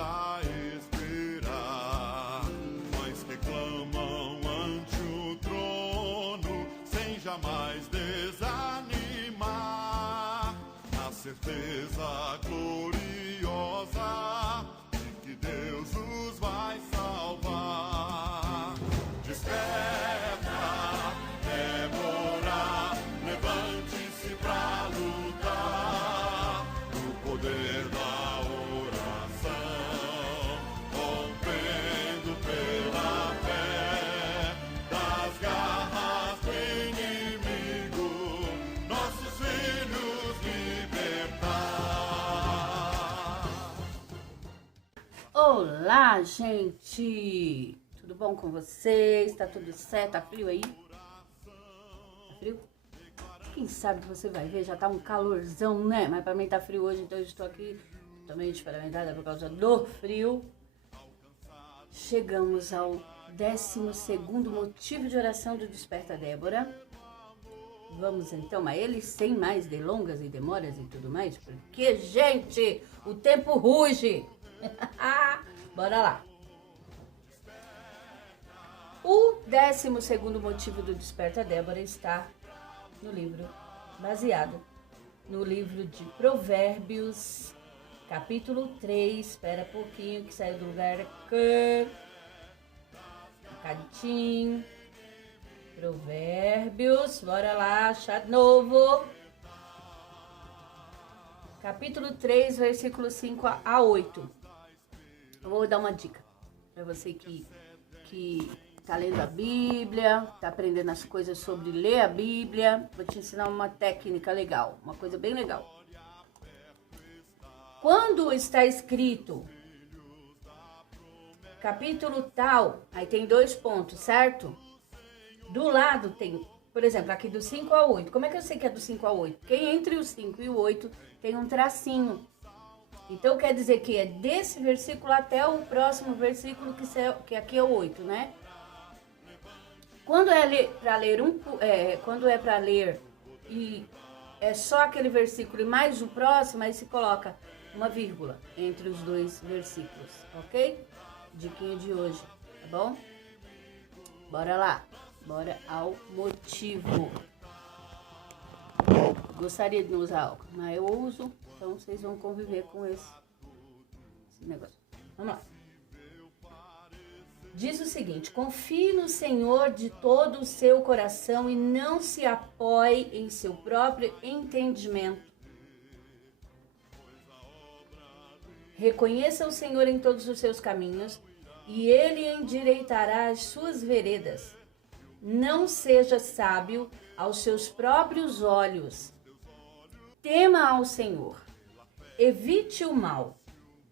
a esperar, mas que clamam ante o trono sem jamais desanimar, na certeza gloriosa de que Deus os vai salvar. Desperta, Débora, levante-se pra lutar, no poder da oração, rompendo pela fé das garras do inimigo, nossos filhos libertar. Olá, gente! Tudo bom com vocês? Tá tudo certo? Tá frio aí? Tá frio? Quem sabe você vai ver, já tá um calorzão, né? Mas pra mim tá frio hoje, então eu estou aqui totalmente paramentada por causa do frio. Chegamos ao 12º motivo de oração do Desperta Débora. Vamos então a ele, sem mais delongas e demoras e tudo mais, porque, gente, o tempo ruge! Bora lá! O 12º motivo do Desperta Débora está no livro, baseado no livro de Provérbios, capítulo 3. Espera um pouquinho que saiu do lugar aqui. Um cantinho. Provérbios, bora lá, achar de novo. Capítulo 3, versículo 5 a 8. Eu vou dar uma dica para você que tá lendo a Bíblia, tá aprendendo as coisas sobre ler a Bíblia. Vou te ensinar uma técnica legal, uma coisa bem legal. Quando está escrito capítulo tal, aí tem 2 pontos, certo? Do lado tem, por exemplo, aqui do 5 a 8. Como é que eu sei que é do 5 a 8? Porque entre o 5 e o 8 tem um tracinho. Então quer dizer que é desse versículo até o próximo versículo, que aqui é o 8, né? Quando é para ler quando é para ler e é só aquele versículo e mais o próximo, aí se coloca uma vírgula entre os 2 versículos, ok? Diquinha de hoje, tá bom? Bora lá, bora ao motivo. Gostaria de não usar álcool, mas eu uso, então vocês vão conviver com esse negócio. Vamos lá. Diz o seguinte: confie no Senhor de todo o seu coração e não se apoie em seu próprio entendimento. Reconheça o Senhor em todos os seus caminhos e Ele endireitará as suas veredas. Não seja sábio aos seus próprios olhos. Tema ao Senhor. Evite o mal.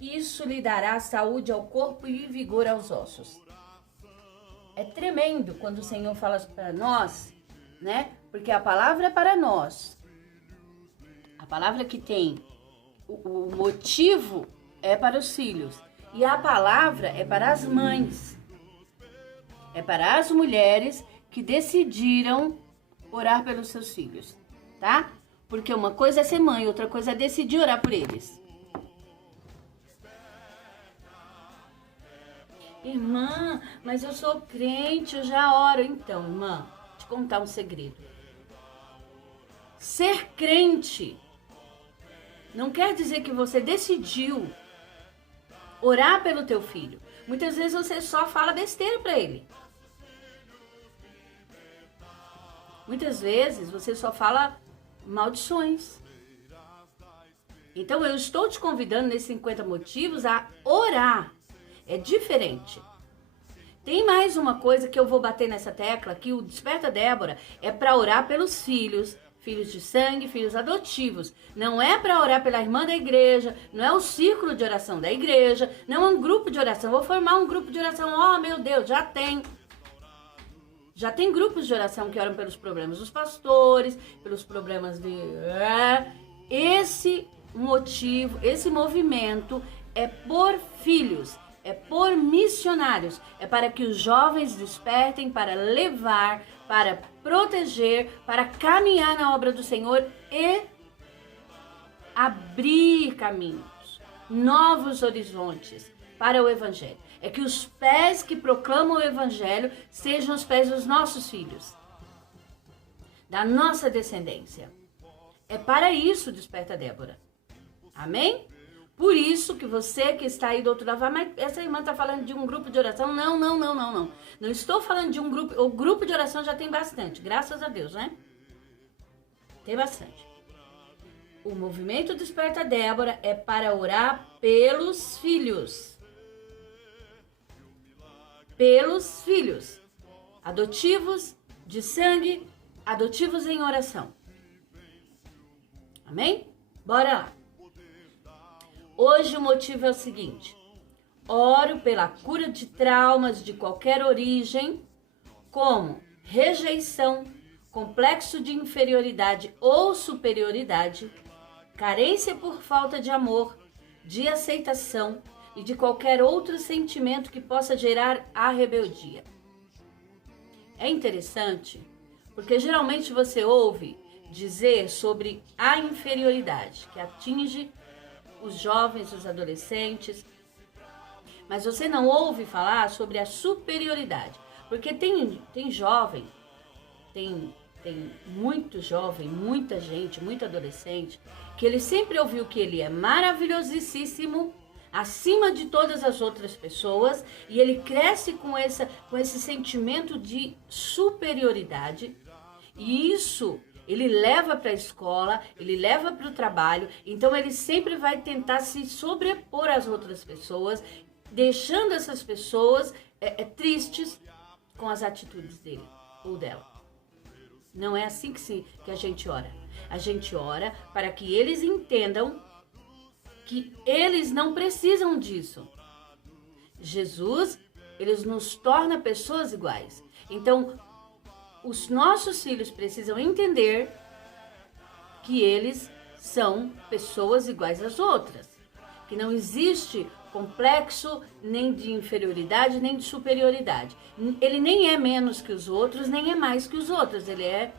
Isso lhe dará saúde ao corpo e vigor aos ossos. É tremendo quando o Senhor fala para nós, né? Porque a palavra é para nós. A palavra que tem o motivo é para os filhos. E a palavra é para as mães. É para as mulheres que decidiram orar pelos seus filhos, tá? Porque uma coisa é ser mãe, outra coisa é decidir orar por eles. Irmã, mas eu sou crente, eu já oro. Então, irmã, vou te contar um segredo. Ser crente não quer dizer que você decidiu orar pelo teu filho. Muitas vezes você só fala besteira para ele. Muitas vezes você só fala maldições. Então eu estou te convidando nesses 50 motivos a orar. É diferente. Tem mais uma coisa que eu vou bater nessa tecla, que o Desperta Débora é para orar pelos filhos, filhos de sangue, filhos adotivos. Não é para orar pela irmã da igreja, não é o círculo de oração da igreja, não é um grupo de oração. Vou formar um grupo de oração, oh meu Deus, já tem. Já tem grupos de oração que oram pelos problemas dos pastores, pelos problemas de... Esse motivo, esse movimento é por filhos, é por missionários, é para que os jovens despertem para levar, para proteger, para caminhar na obra do Senhor e abrir caminhos. novos horizontes para o Evangelho. É que os pés que proclamam o Evangelho sejam os pés dos nossos filhos, da nossa descendência. É para isso o Desperta Débora. Amém? Por isso que você que está aí do outro lado, mas essa irmã está falando de um grupo de oração. Não. Não estou falando de um grupo. O grupo de oração já tem bastante, graças a Deus, né? Tem bastante. O movimento Desperta Débora é para orar pelos filhos. Pelos filhos. Adotivos de sangue, adotivos em oração. Amém? Bora lá. Hoje o motivo é o seguinte: oro pela cura de traumas de qualquer origem, como rejeição, complexo de inferioridade ou superioridade, carência por falta de amor, de aceitação e de qualquer outro sentimento que possa gerar a rebeldia. É interessante, porque geralmente você ouve dizer sobre a inferioridade que atinge os jovens, os adolescentes, mas você não ouve falar sobre a superioridade, porque tem jovem, tem muito jovem, muita gente, muito adolescente, que ele sempre ouviu que ele é maravilhosíssimo, acima de todas as outras pessoas, e ele cresce com esse sentimento de superioridade, e isso ele leva para a escola, ele leva para o trabalho, então ele sempre vai tentar se sobrepor às outras pessoas, deixando essas pessoas tristes com as atitudes dele ou dela. Não é assim que a gente ora. A gente ora para que eles entendam que eles não precisam disso. Jesus, ele nos torna pessoas iguais. Então, os nossos filhos precisam entender que eles são pessoas iguais às outras. Que não existe complexo nem de inferioridade, nem de superioridade. Ele nem é menos que os outros, nem é mais que os outros. Ele é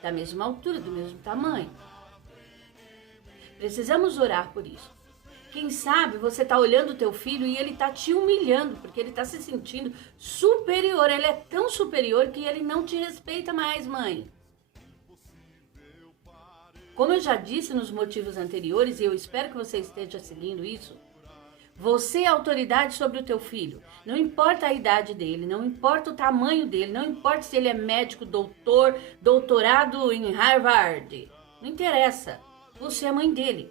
da mesma altura, do mesmo tamanho. Precisamos orar por isso. Quem sabe você está olhando o teu filho e ele está te humilhando, porque ele está se sentindo superior. Ele é tão superior que ele não te respeita mais, mãe. Como eu já disse nos motivos anteriores, e eu espero que você esteja seguindo isso, você é autoridade sobre o teu filho. Não importa a idade dele, não importa o tamanho dele, não importa se ele é médico, doutor, doutorado em Harvard. Não interessa. Você é mãe dele.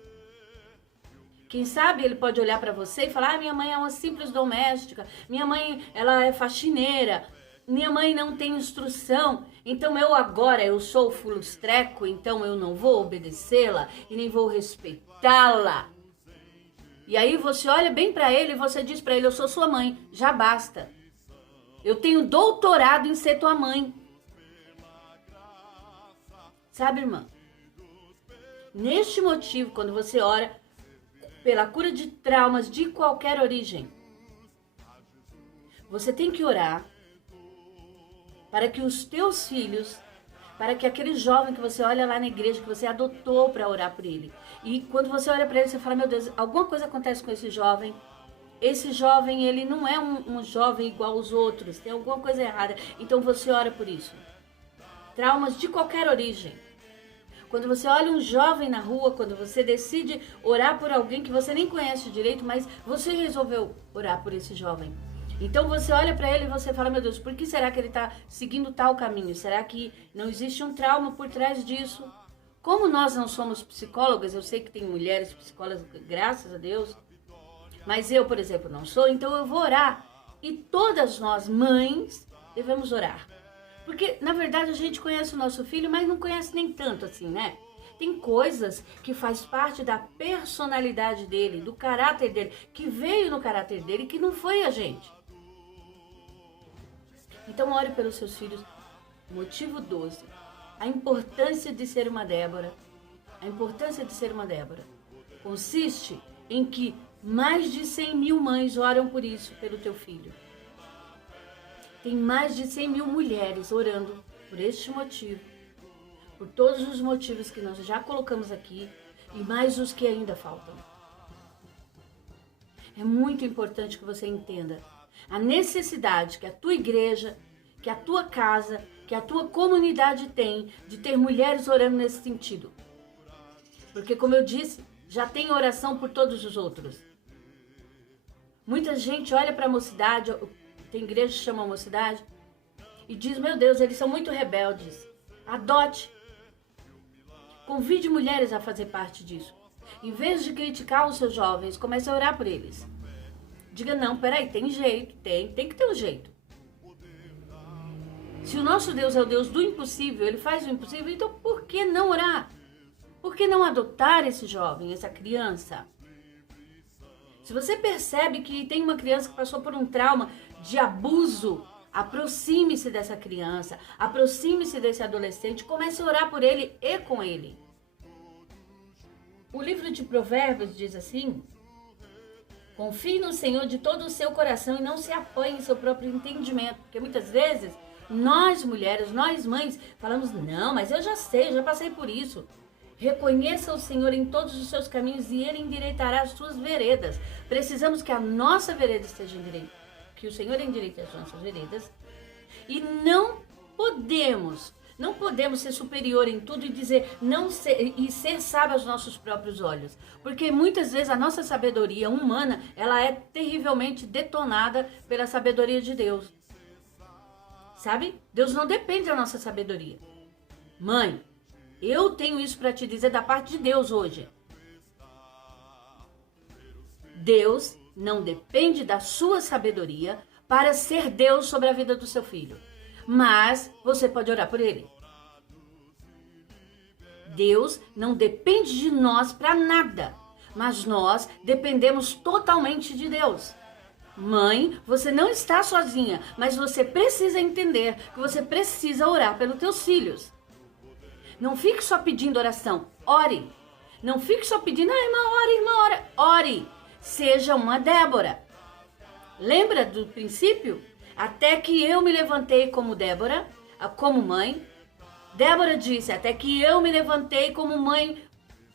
Quem sabe ele pode olhar para você e falar: minha mãe é uma simples doméstica, minha mãe ela é faxineira, minha mãe não tem instrução, então eu sou fulustreco, então eu não vou obedecê-la e nem vou respeitá-la. E aí você olha bem para ele e você diz para ele: eu sou sua mãe, já basta. Eu tenho doutorado em ser tua mãe. Sabe, irmã? Neste motivo, quando você ora pela cura de traumas de qualquer origem, você tem que orar para que os teus filhos, para que aquele jovem que você olha lá na igreja, que você adotou para orar por ele, e quando você olha para ele, você fala: meu Deus, alguma coisa acontece com esse jovem, ele não é um jovem igual aos outros, tem alguma coisa errada, então você ora por isso. Traumas de qualquer origem. Quando você olha um jovem na rua, quando você decide orar por alguém que você nem conhece direito, mas você resolveu orar por esse jovem. Então você olha para ele e você fala: meu Deus, por que será que ele está seguindo tal caminho? Será que não existe um trauma por trás disso? Como nós não somos psicólogas, eu sei que tem mulheres psicólogas, graças a Deus, mas eu, por exemplo, não sou, então eu vou orar. E todas nós, mães, devemos orar. Porque, na verdade, a gente conhece o nosso filho, mas não conhece nem tanto assim, né? Tem coisas que faz parte da personalidade dele, do caráter dele, que veio no caráter dele, que não foi a gente. Então, ore pelos seus filhos. Motivo 12. A importância de ser uma Débora. A importância de ser uma Débora consiste em que mais de 100 mil mães oram por isso, pelo teu filho. Tem mais de 100 mil mulheres orando por este motivo, por todos os motivos que nós já colocamos aqui e mais os que ainda faltam. É muito importante que você entenda a necessidade que a tua igreja, que a tua casa, que a tua comunidade tem de ter mulheres orando nesse sentido. Porque, como eu disse, já tem oração por todos os outros. Muita gente olha para a mocidade, tem igreja que chama mocidade, e diz, meu Deus, eles são muito rebeldes. Adote. Convide mulheres a fazer parte disso. Em vez de criticar os seus jovens, comece a orar por eles. Diga, não, peraí, tem jeito, tem que ter um jeito. Se o nosso Deus é o Deus do impossível, Ele faz o impossível, então por que não orar? Por que não adotar esse jovem, essa criança? Se você percebe que tem uma criança que passou por um trauma de abuso, aproxime-se dessa criança, aproxime-se desse adolescente, comece a orar por ele e com ele. O livro de Provérbios diz assim: confie no Senhor de todo o seu coração e não se apoie em seu próprio entendimento. Porque muitas vezes, nós mulheres, nós mães, falamos, não, mas eu já sei, eu já passei por isso. Reconheça o Senhor em todos os seus caminhos e Ele endireitará as suas veredas. Precisamos que a nossa vereda esteja endireitada, que o Senhor endireite as nossas veredas. E não podemos ser superior em tudo e dizer e ser sábio aos nossos próprios olhos. Porque muitas vezes a nossa sabedoria humana, ela é terrivelmente detonada pela sabedoria de Deus. Sabe? Deus não depende da nossa sabedoria. Mãe, eu tenho isso para te dizer da parte de Deus hoje. Deus não depende da sua sabedoria para ser Deus sobre a vida do seu filho. Mas você pode orar por ele. Deus não depende de nós para nada, mas nós dependemos totalmente de Deus. Mãe, você não está sozinha, mas você precisa entender que você precisa orar pelos teus filhos. Não fique só pedindo oração, ore. Não fique só pedindo, irmã, ora. Ore. Seja uma Débora. Lembra do princípio? Até que eu me levantei como Débora, como mãe. Débora disse, até que eu me levantei como mãe,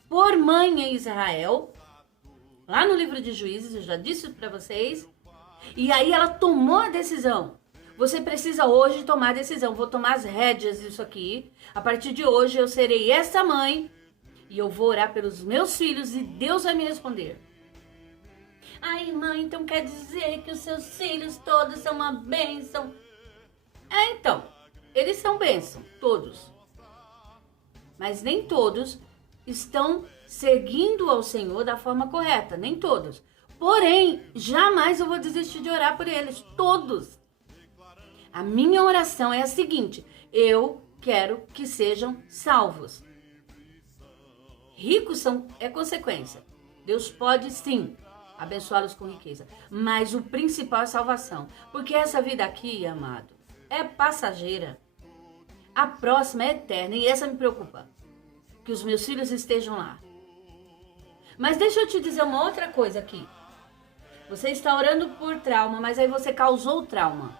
por mãe em Israel. Lá no livro de Juízes, eu já disse para vocês. E aí ela tomou a decisão. Você precisa hoje tomar a decisão. Vou tomar as rédeas disso aqui. A partir de hoje eu serei essa mãe e eu vou orar pelos meus filhos e Deus vai me responder. Ai, mãe, então quer dizer que os seus filhos todos são uma bênção? Então, eles são bênção, todos. Mas nem todos estão seguindo ao Senhor da forma correta, nem todos. Porém, jamais eu vou desistir de orar por eles, todos. A minha oração é a seguinte: eu quero que sejam salvos. Ricos é consequência. Deus pode sim abençoá-los com riqueza, mas o principal é salvação. Porque essa vida aqui, amado, é passageira. A próxima é eterna e essa me preocupa. Que os meus filhos estejam lá. Mas deixa eu te dizer uma outra coisa aqui. Você está orando por trauma, mas aí você causou o trauma.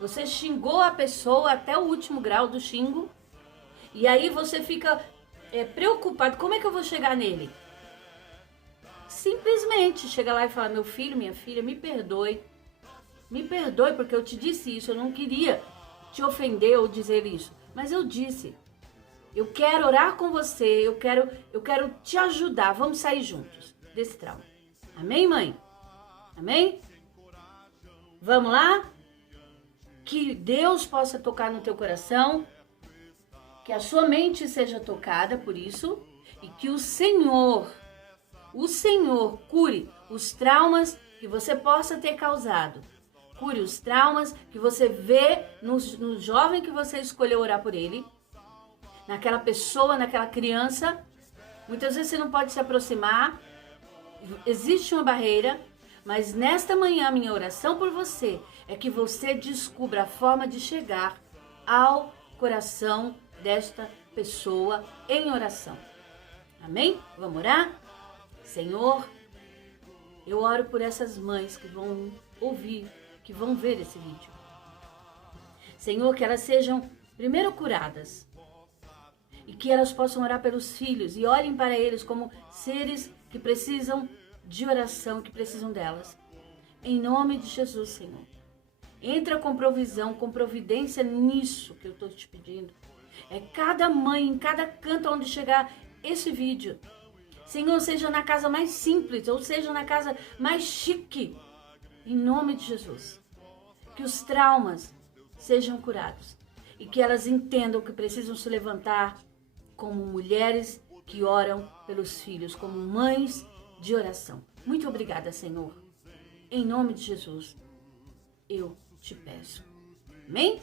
Você xingou a pessoa até o último grau do xingo. E aí você fica preocupado. Como é que eu vou chegar nele? Simplesmente chega lá e fala: meu filho, minha filha, me perdoe. Me perdoe porque eu te disse isso. Eu não queria te ofender ou dizer isso. Mas eu disse. Eu quero orar com você. Eu quero te ajudar. Vamos sair juntos desse trauma. Amém, mãe? Amém? Vamos lá? Que Deus possa tocar no teu coração, que a sua mente seja tocada por isso e que o Senhor cure os traumas que você possa ter causado. Cure os traumas que você vê no jovem que você escolheu orar por ele, naquela pessoa, naquela criança. Muitas vezes você não pode se aproximar, existe uma barreira, mas nesta manhã minha oração por você é que você descubra a forma de chegar ao coração desta pessoa em oração. Amém? Vamos orar? Senhor, eu oro por essas mães que vão ouvir, que vão ver esse vídeo. Senhor, que elas sejam primeiro curadas e que elas possam orar pelos filhos e olhem para eles como seres que precisam de oração que precisam delas. Em nome de Jesus, Senhor. Entra com provisão, com providência nisso que eu estou te pedindo. É cada mãe, em cada canto onde chegar esse vídeo. Senhor, seja na casa mais simples, ou seja na casa mais chique. Em nome de Jesus. Que os traumas sejam curados. E que elas entendam que precisam se levantar como mulheres que oram pelos filhos, como mães de oração. Muito obrigada, Senhor. Em nome de Jesus, eu te peço. Amém?